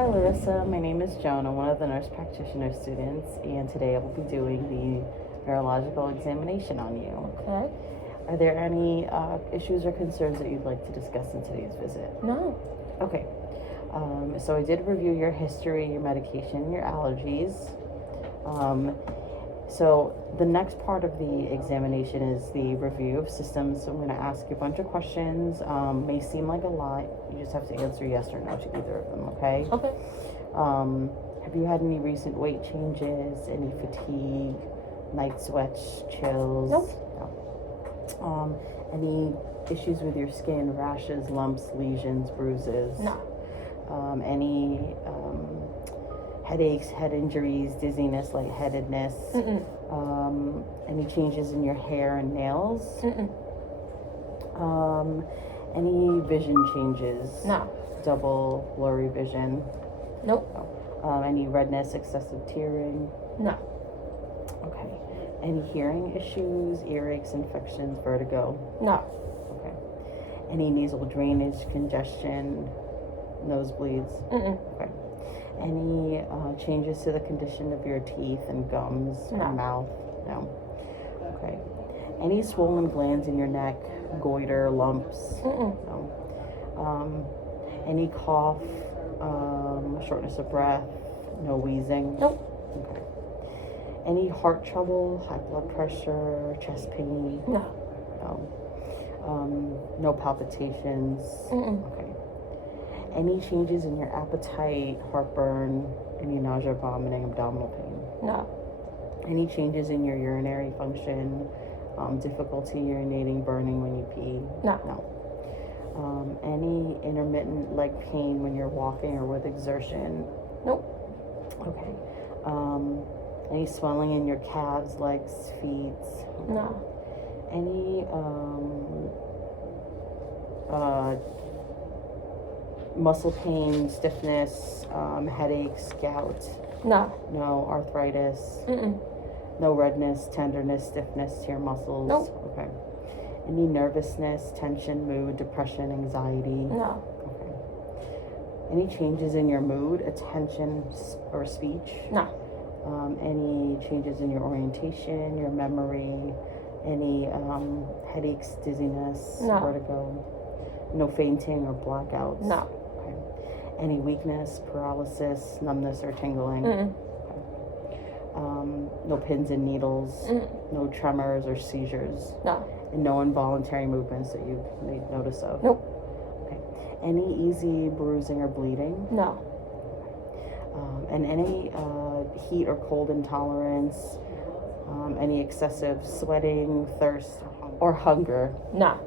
Hi Larissa, my name is Joan. I'm one of the nurse practitioner students, and today I will be doing the neurological examination on you. Okay. Are there any issues or concerns that you'd like to discuss in today's visit? No. Okay. So I did review your history, your medication, your allergies. So the next part of the examination is the review of systems. So I'm going to ask you a bunch of questions. May seem like a lot. You just have to answer yes or no to either of them, okay? Okay. Have you had any recent weight changes, any fatigue, night sweats, chills? Nope. No. Any issues with your skin, rashes, lumps, lesions, bruises? No. Any headaches, head injuries, dizziness, lightheadedness? Any changes in your hair and nails? Any vision changes? No. Double, blurry vision? Nope. No. Any redness, excessive tearing? No. Okay. Any hearing issues, earaches, infections, vertigo? No. Okay. Any nasal drainage, congestion, nosebleeds? Okay. Any changes to the condition of your teeth and gums No. or mouth? No. Okay. Any swollen glands in your neck, goiter, lumps? No. Any cough, shortness of breath, no wheezing? Nope. Okay. Any heart trouble, high blood pressure, chest pain? No. No. No palpitations? Okay. Any changes in your appetite, heartburn, any nausea, vomiting, abdominal pain? No. Any changes in your urinary function, difficulty urinating, burning when you pee? No. No. Any intermittent leg pain when you're walking or with exertion? Nope. Okay. Any swelling in your calves, legs, feet? No. Any muscle pain, stiffness, headaches, gout? No. No. Arthritis? No redness, tenderness, stiffness to your muscles? Nope. Okay. Any nervousness, tension, mood, depression, anxiety? No. Okay. Any changes in your mood, attention, or speech? No. Any changes in your orientation, your memory? Any headaches, dizziness, No. vertigo? No fainting or blackouts? No. Okay. Any weakness, paralysis, numbness, or tingling? Okay. No pins and needles? No tremors or seizures? No. And no involuntary movements that you've made notice of? Nope. Okay. Any easy bruising or bleeding? No. And any heat or cold intolerance? Any excessive sweating, thirst, or hunger? No.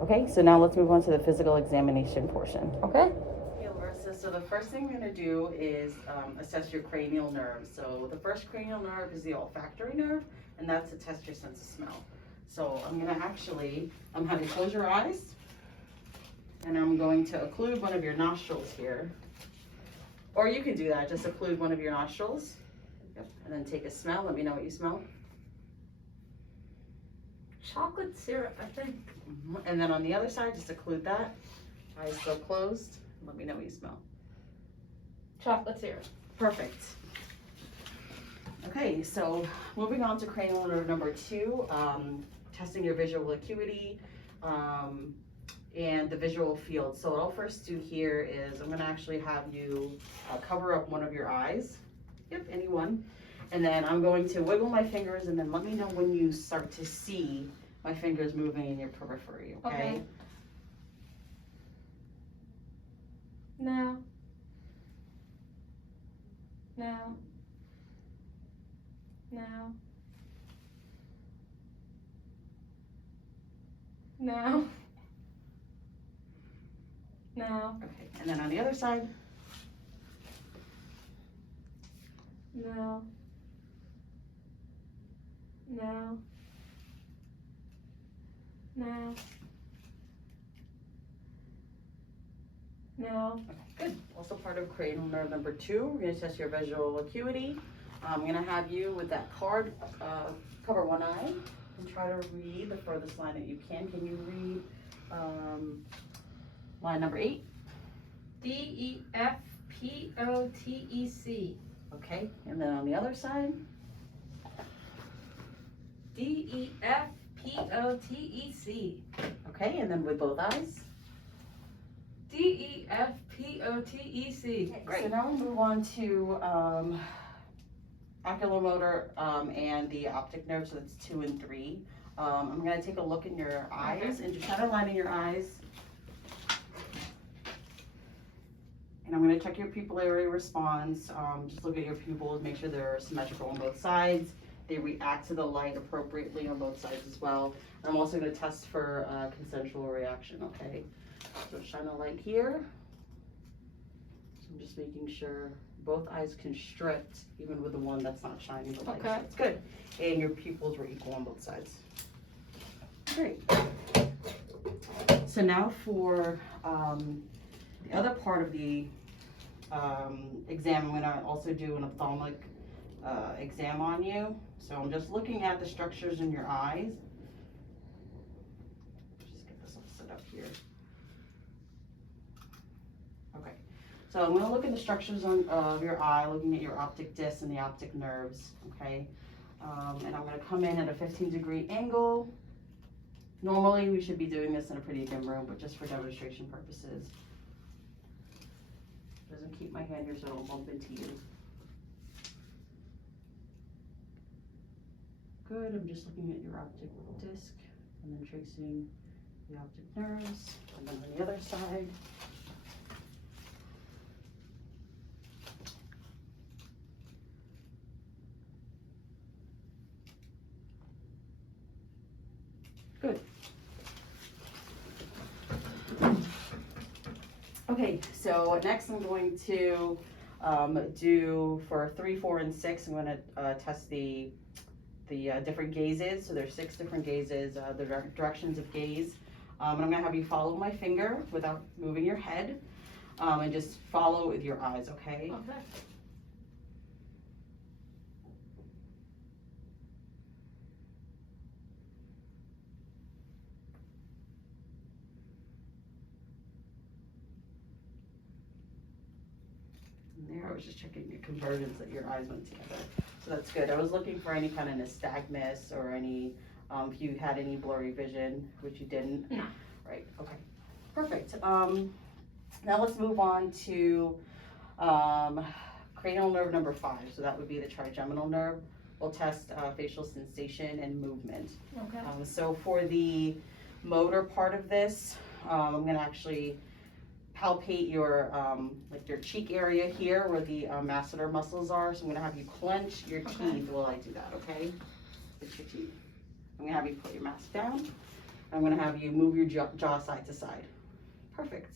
Okay, so now let's move on to the physical examination portion. Okay. Okay, Larissa, so the first thing we're going to do is assess your cranial nerves. So the first cranial nerve is the olfactory nerve, and that's to test your sense of smell. So I'm going to have you close your eyes, and I'm going to occlude one of your nostrils here. Or you can do that, just occlude one of your nostrils. Yep. And then take a smell. Let me know what you smell. Chocolate syrup, I think. And then on the other side, just occlude that. Eyes still closed. Let me know what you smell. Chocolate syrup. Perfect. Okay, so moving on to cranial nerve number 2, testing your visual acuity and the visual field. So what I'll first do here is I'm going to actually have you cover up one of your eyes. Yep, any one. And then I'm going to wiggle my fingers, and then let me know when you start to see my fingers moving in your periphery, okay? Now. Now. Now. Now. Now. Okay, and then on the other side. Now. Now. Now. Now. Okay, good. Also part of cranial nerve number 2, we're going to test your visual acuity. I'm going to have you with that card cover one eye and try to read the furthest line that you can. Can you read line number 8? D-E-F P-O-T-E-C. Okay, and then on the other side, D-E-F-P-O-T-E-C. okay, and then with both eyes. D-E-F-P-O-T-E-C. Okay, great. So now we move on to oculomotor and the optic nerve, so that's 2 and 3. I'm gonna take a look in your eyes and just try to line in your eyes. And I'm gonna check your pupillary response. Just look at your pupils, make sure they're symmetrical on both sides. They react to the light appropriately on both sides as well. And I'm also gonna test for consensual reaction, okay? So shine a light here. So I'm just making sure both eyes constrict, even with the one that's not shining the light. Okay. So that's good. And your pupils were equal on both sides. Great. So now for the other part of the exam, I'm gonna also do an ophthalmic exam on you. So I'm just looking at the structures in your eyes. Just get this all set up here. Okay, so I'm gonna look at the structures of your eye, looking at your optic disc and the optic nerves, okay? And I'm gonna come in at a 15-degree angle. Normally, we should be doing this in a pretty dim room, but just for demonstration purposes. Doesn't keep my hand here so I don't bump into you. Good, I'm just looking at your optic disc and then tracing the optic nerves, and then on the other side. Good. Okay, so next I'm going to do for 3, 4, and 6, I'm going to test the different gazes. So there's 6 different gazes, the directions of gaze. And I'm going to have you follow my finger without moving your head, and just follow with your eyes, okay? Okay. There, I was just checking the convergence that your eyes went together. So that's good. I was looking for any kind of nystagmus or any, if you had any blurry vision, which you didn't. No. Right, okay. Perfect. Now let's move on to cranial nerve number 5. So that would be the trigeminal nerve. We'll test facial sensation and movement. Okay. So for the motor part of this, I'm gonna actually palpate your like your cheek area here where the masseter muscles are. So I'm gonna have you clench your teeth while I do that, okay? Clench your teeth. I'm gonna have you put your mask down. I'm gonna have you move your jaw side to side. Perfect.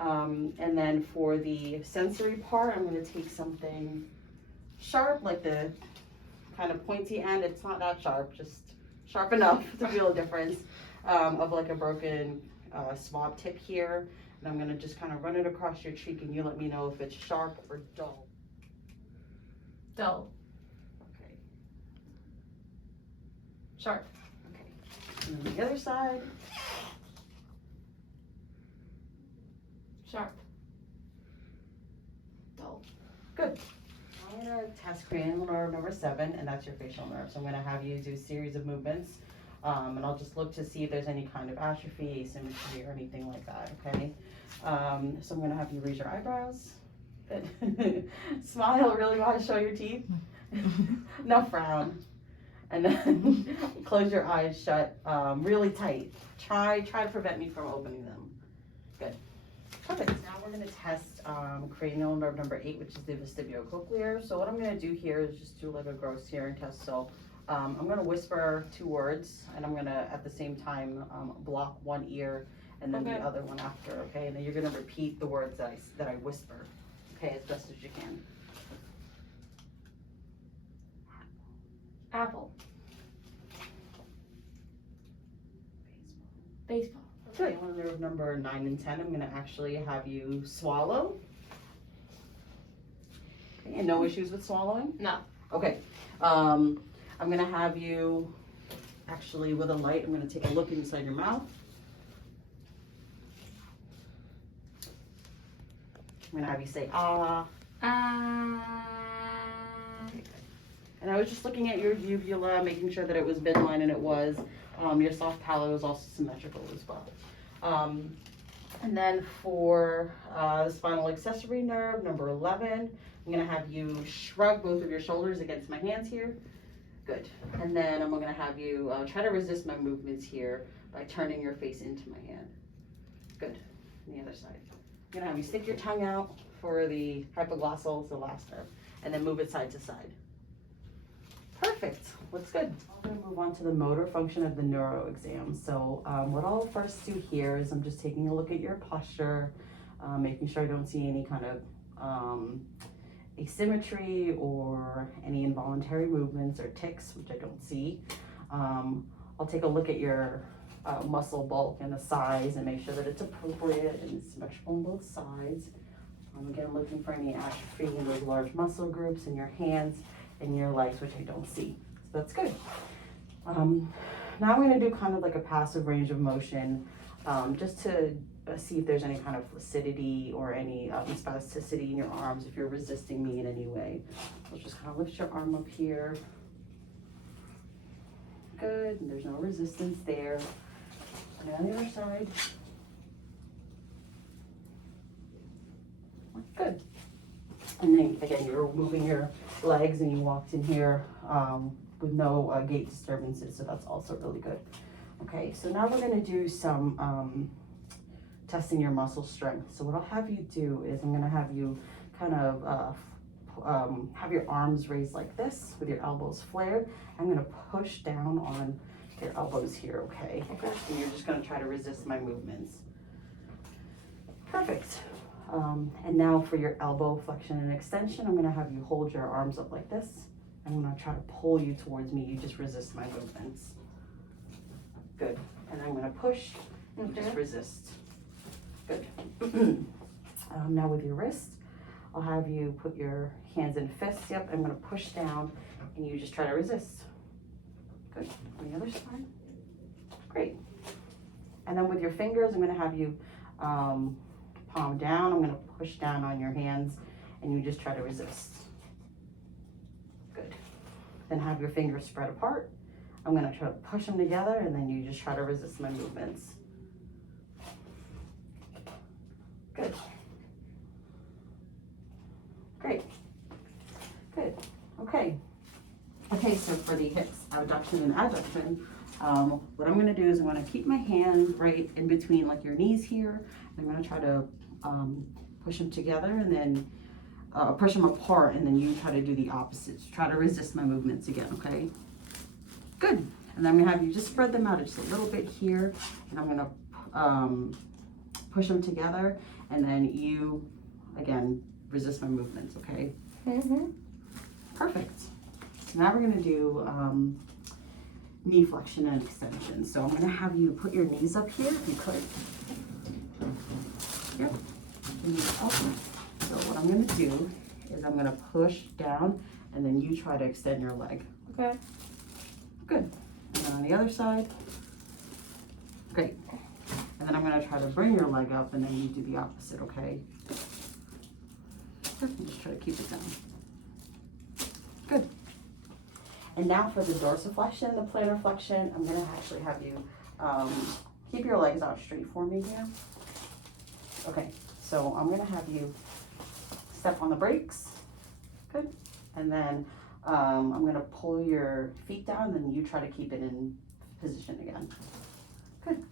And then for the sensory part, I'm gonna take something sharp, like the kind of pointy end. It's not that sharp, just sharp enough to feel a difference, of like a broken swab tip here. And I'm gonna just kind of run it across your cheek, and you let me know if it's sharp or dull. Dull. Okay. Sharp. Okay. And then the other side. Sharp. Dull. Good. I'm gonna test cranial nerve number 7, and that's your facial nerve. So I'm gonna have you do a series of movements, and I'll just look to see if there's any kind of atrophy, asymmetry, or anything like that, okay? So I'm gonna have you raise your eyebrows. Good. Smile, really want to show your teeth. No frown. And then close your eyes shut, really tight. Try to prevent me from opening them. Good. Perfect. Now we're gonna test cranial nerve number 8, which is the vestibulocochlear. So what I'm gonna do here is just do like a gross hearing test. So I'm gonna whisper 2 words, and I'm gonna at the same time block one ear and then the other one after, okay? And then you're gonna repeat the words that I whisper, okay, as best as you can. Apple. Baseball. Okay, on nerve number 9 and 10, I'm gonna actually have you swallow. Okay, and no issues with swallowing? No. Okay, I'm gonna have you, actually with a light, I'm gonna take a look inside your mouth. I'm gonna have you say ah. And I was just looking at your uvula, making sure that it was midline, and it was. Your soft palate was also symmetrical as well. And then for the spinal accessory nerve, number 11, I'm gonna have you shrug both of your shoulders against my hands here. Good. And then I'm gonna have you try to resist my movements here by turning your face into my hand. Good. And the other side. I'm gonna have you stick your tongue out for the hypoglossal, the last nerve, and then move it side to side. Perfect. Looks good. I'm going to move on to the motor function of the neuro exam. So what I'll first do here is I'm just taking a look at your posture, making sure I don't see any kind of asymmetry or any involuntary movements or tics, which I don't see. I'll take a look at your muscle bulk and the size and make sure that it's appropriate and symmetrical on both sides. Again, looking for any atrophy in those large muscle groups in your hands and your legs, which I don't see. So that's good. Now I'm going to do kind of like a passive range of motion, just to see if there's any kind of flaccidity or any spasticity in your arms if you're resisting me in any way. So just kind of lift your arm up here. Good, and there's no resistance there. And on the other side. Good. And then again, you're moving your legs and you walked in here with no gait disturbances, so that's also really good. Okay, so now we're going to do some testing your muscle strength. So what I'll have you do is I'm going to have you kind of have your arms raised like this with your elbows flared. I'm going to push down on your elbows here, okay? Okay. And you're just going to try to resist my movements. Perfect. And now for your elbow flexion and extension, I'm going to have you hold your arms up like this. I'm going to try to pull you towards me. You just resist my movements. Good. And I'm going to push and just resist. Good. Now with your wrist, I'll have you put your hands in fists. Yep, I'm going to push down and you just try to resist. Good. On the other side. Great. And then with your fingers, I'm going to have you palm down. I'm going to push down on your hands and you just try to resist. Good. Then have your fingers spread apart. I'm going to try to push them together and then you just try to resist my movements. Good. Great. Good. Okay. Okay, so for the hips, abduction and adduction, what I'm going to do is I'm going to keep my hand right in between like your knees here. I'm going to try to push them together and then push them apart, and then you try to do the opposite. Try to resist my movements again, okay? Good. And then I'm going to have you just spread them out just a little bit here, and I'm going to push them together, and then you, again, resist my movements, okay? Mm-hmm. Perfect. So now we're going to do knee flexion and extension. So I'm going to have you put your knees up here, if you could. Yep. So what I'm going to do is I'm going to push down and then you try to extend your leg. Okay. Good. And then on the other side. Great. And then I'm going to try to bring your leg up and then you do the opposite, okay? And just try to keep it down. Good. And now for the dorsiflexion, the plantar flexion, I'm going to actually have you keep your legs out straight for me here. Okay, so I'm going to have you step on the brakes. Good. And then I'm going to pull your feet down, and then you try to keep it in position again. Good.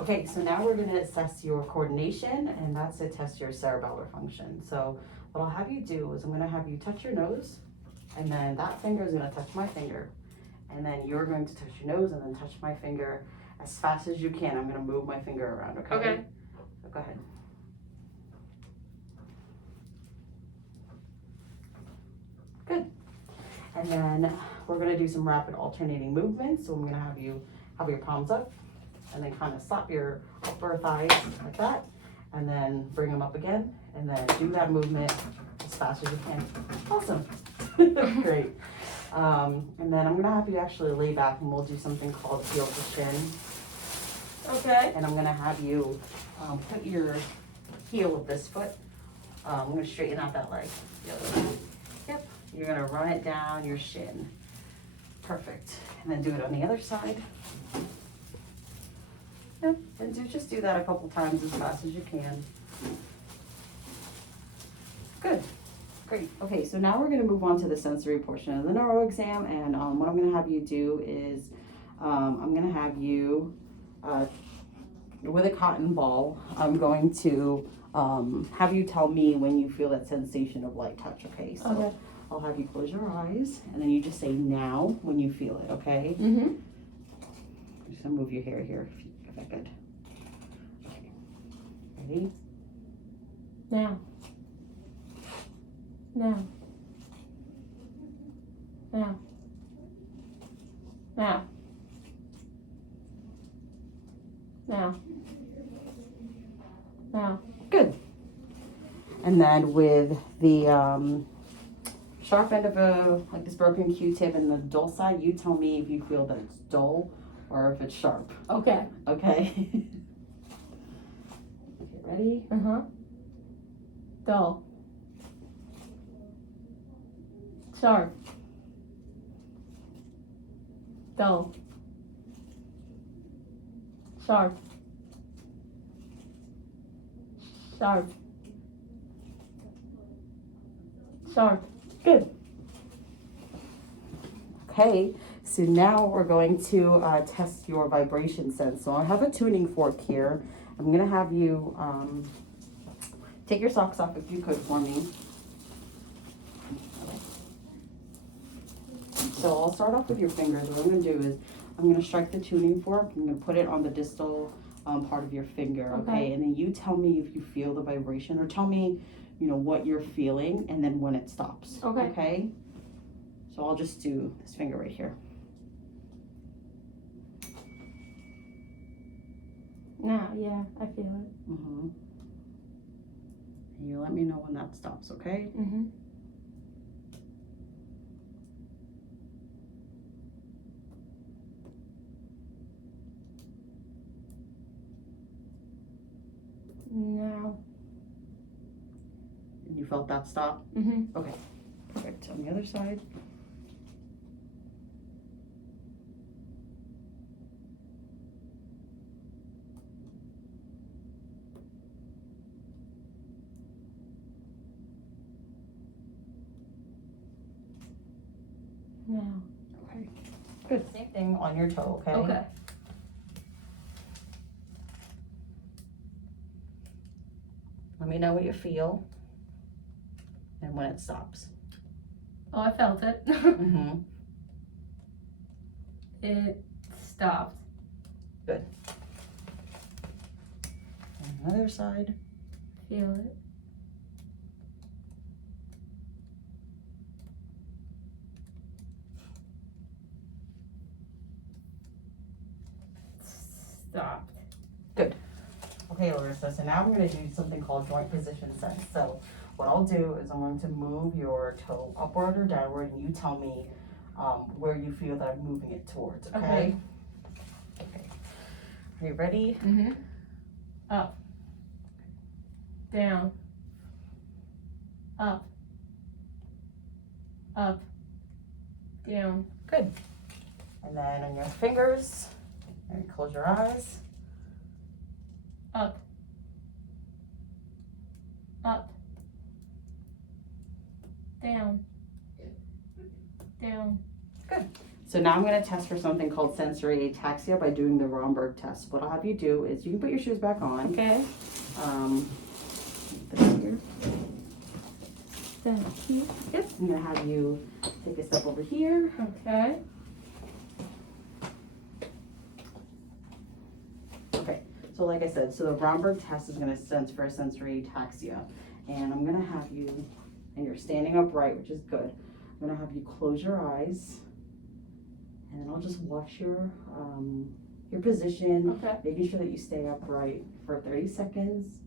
Okay, so now we're going to assess your coordination, and that's to test your cerebellar function. So what I'll have you do is I'm going to have you touch your nose, and then that finger is going to touch my finger, and then you're going to touch your nose and then touch my finger as fast as you can. I'm going to move my finger around, okay? Okay. So go ahead. Good. And then we're going to do some rapid alternating movements. So I'm going to have you have your palms up and then kind of slap your upper thighs like that, and then bring them up again, and then do that movement as fast as you can. Awesome. Great. And then I'm going to have you actually lay back, and we'll do something called heel to shin. Okay. And I'm going to have you put your heel of this foot I'm gonna straighten out that leg. The other way. Yep. You're gonna run it down your shin. Perfect. And then do it on the other side. Yep. And just do that a couple times as fast as you can. Good. Great. Okay, so now we're going to move on to the sensory portion of the neuro exam, and what I'm going to have you do is I'm going to have you with a cotton ball. I'm going to have you tell me when you feel that sensation of light touch. Okay. So Okay. I'll have you close your eyes, and then you just say now when you feel it. Okay. Mm-hmm. I'm just gonna move your hair here if I could. Okay. Ready? Now. Now. Now. Now. Now. Now. Good. And then with the sharp end of like this broken Q-tip and the dull side, you tell me if you feel that it's dull or if it's sharp. Okay. Okay? Okay, ready? Uh-huh. Dull. Sharp. Dull. Sharp. Sharp. Sharp. Good. Okay, so now we're going to test your vibration sense. So I have a tuning fork here. I'm gonna have you take your socks off if you could for me. So I'll start off with your fingers. What I'm gonna do is I'm gonna strike the tuning fork. I'm gonna put it on the distal part of your finger, okay? And then you tell me if you feel the vibration, or tell me, you know, what you're feeling, and then when it stops. Okay. Okay? So I'll just do this finger right here. Now, yeah, I feel it. Mm-hmm. And you let me know when that stops, okay? Mm-hmm. Now. And you felt that stop? Mm-hmm. Okay. Perfect. On the other side. Now. Okay. Good. Same thing on your toe, okay? Okay. Let me know what you feel and when it stops. Oh, I felt it. Mm-hmm. It stopped. On the other side. Feel it. Stopped. Okay, Larissa, so now I'm going to do something called joint position sense. So what I'll do is I'm going to move your toe upward or downward, and you tell me where you feel that I'm moving it towards, okay? Okay. Are you ready? Mm-hmm. Up. Down. Up. Up. Down. Good. And then on your fingers, and close your eyes. Up. Up. Down. Down. So now I'm going to test for something called sensory ataxia by doing the Romberg test. What I'll have you do is you can put your shoes back on. Okay. This here. Down. Yep. I'm going to have you take a step over here. Okay. Okay. So like I said, so the Romberg test is going to sense for a sensory ataxia. And I'm going to have you, and you're standing upright, which is good. I'm going to have you close your eyes. And then I'll just watch your position, Okay. making sure that you stay upright for 30 seconds.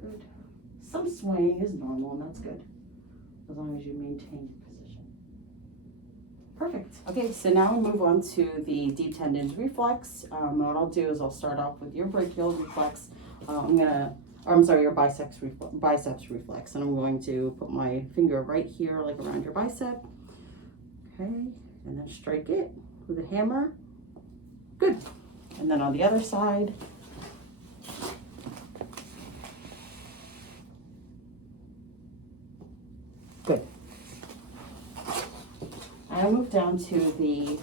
Good. Some swaying is normal, and that's good, as long as you maintain your position. Perfect. Okay, so now we'll move on to the deep tendons reflex. What I'll do is I'll start off with your brachial reflex. I'm gonna I'm sorry, your biceps reflex. And I'm going to put my finger right here, like around your bicep. Okay, and then strike it with a hammer. Good. And then on the other side. Good. I move down to the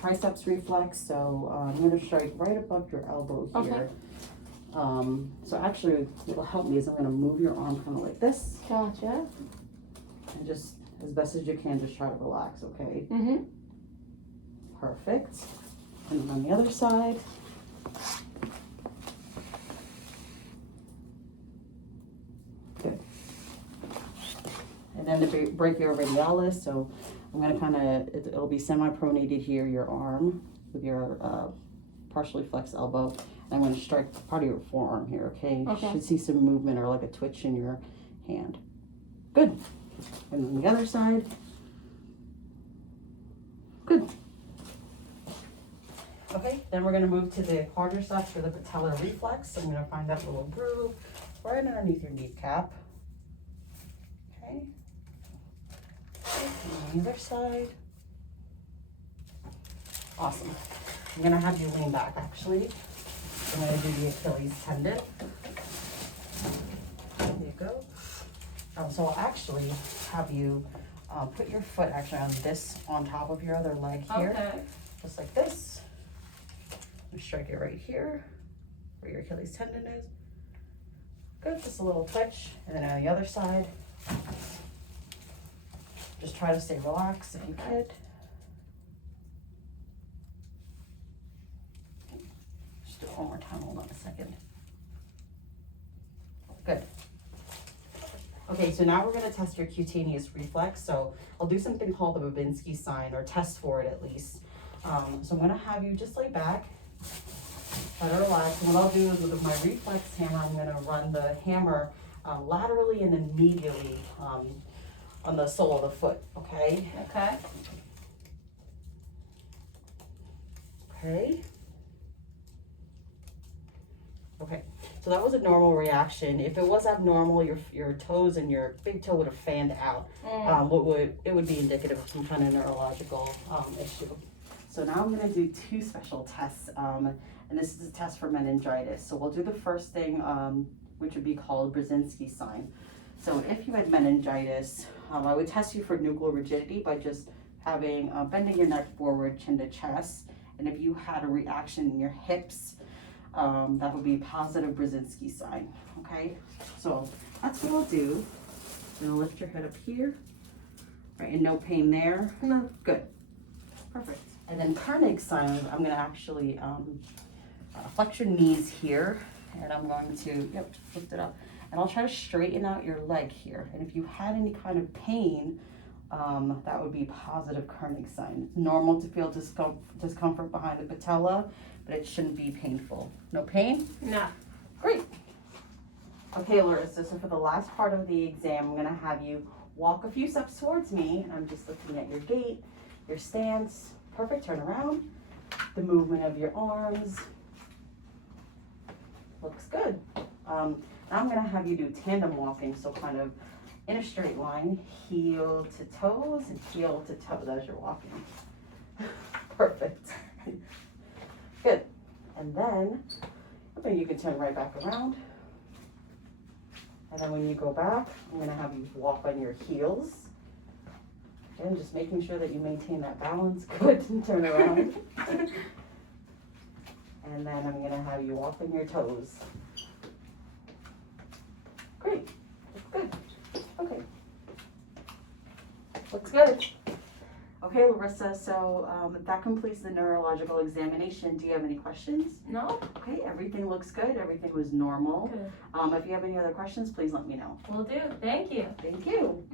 triceps reflex, so I'm going to strike right above your elbow here. Okay. So actually, what'll help me is I'm going to move your arm kind of like this. Gotcha. And just as best as you can, just try to relax, okay? Mm-hmm. Perfect. And then on the other side. Good. And then the brachioradialis, so I'm gonna kind of, it'll be semi-pronated here, your arm with your partially flexed elbow. And I'm gonna strike part of your forearm here, okay? Okay. You should see some movement or like a twitch in your hand. Good. And then the other side. Good. Okay, then we're gonna move to the quadriceps for the patellar reflex. I'm gonna find that little groove right underneath your kneecap. Okay. And on the other side. Awesome. I'm gonna have you lean back actually. I'm gonna do the Achilles tendon. There you go. So I'll actually have you put your foot actually on top of your other leg here. Okay. Just like this. You strike it right here where your Achilles tendon is. Good, just a little twitch. And then on the other side, just try to stay relaxed if you could. Just do it one more time, hold on a second. Good. Okay, so now we're gonna test your cutaneous reflex. So I'll do something called the Babinski sign, or test for it at least. So I'm gonna have you just lay back, try to relax. And what I'll do is with my reflex hammer, I'm gonna run the hammer laterally and then medially on the sole of the foot, okay? Okay. Okay. Okay, so that was a normal reaction. If it was abnormal, your toes and your big toe would have fanned out. It would be indicative of some kind of neurological issue. So now I'm gonna do two special tests, and this is a test for meningitis. So we'll do the first thing, which would be called Brzezinski sign. So if you had meningitis, I would test you for nuchal rigidity by just having bending your neck forward, chin to chest. And if you had a reaction in your hips, that would be positive Brzezinski sign, okay? So that's what I'll do. I'm gonna lift your head up here, right, and no pain there? No. Good, perfect. And then Carnegie sign, I'm gonna actually flex your knees here, and I'm going to, lift it up. And I'll try to straighten out your leg here. And if you had any kind of pain, that would be positive Carnegie sign. It's normal to feel discomfort behind the patella, but it shouldn't be painful. No pain? No. Great. Okay, Larissa, so for the last part of the exam, I'm gonna have you walk a few steps towards me. I'm just looking at your gait, your stance, perfect, turn around, the movement of your arms. Looks good. Now I'm gonna have you do tandem walking, so kind of in a straight line, heel to toes and heel to toes as you're walking. Perfect. Good. And then you can turn right back around. And then when you go back, I'm gonna have you walk on your heels. Again, just making sure that you maintain that balance. Good, and turn around. And then I'm gonna have you walk on your toes. Great, good, okay. Looks good. Okay, Larissa, so that completes the neurological examination. Do you have any questions? No? Okay, everything looks good, everything was normal. Good. If you have any other questions, please let me know. Will do. Thank you. Thank you.